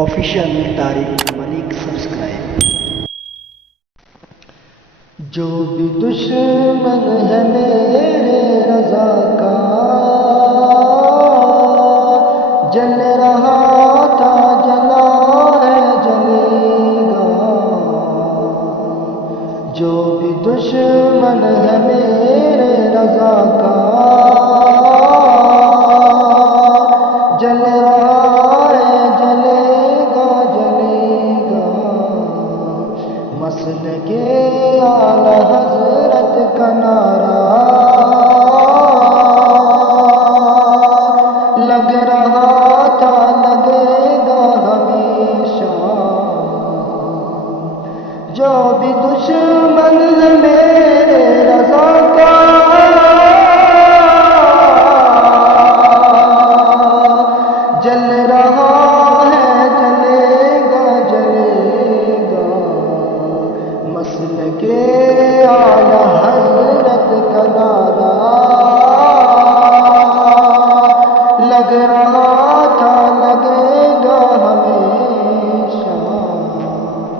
Official Tariq ملک subscribe. جو بھی دشمن ہے میرے رضا کا جل رہا تھا جلا ہے جلے گا، جو بھی دشمن ہے میرے رضا کا جل رہا ہے جلے گا جلے گا، مسلک اعلی حضرت کا نعرہ لگ رہا تھا لگے گا ہمیشہ، جو بھی دشمن ہے میرے رضا کا جل رہا ہے جلے گا جلے گا، مسلک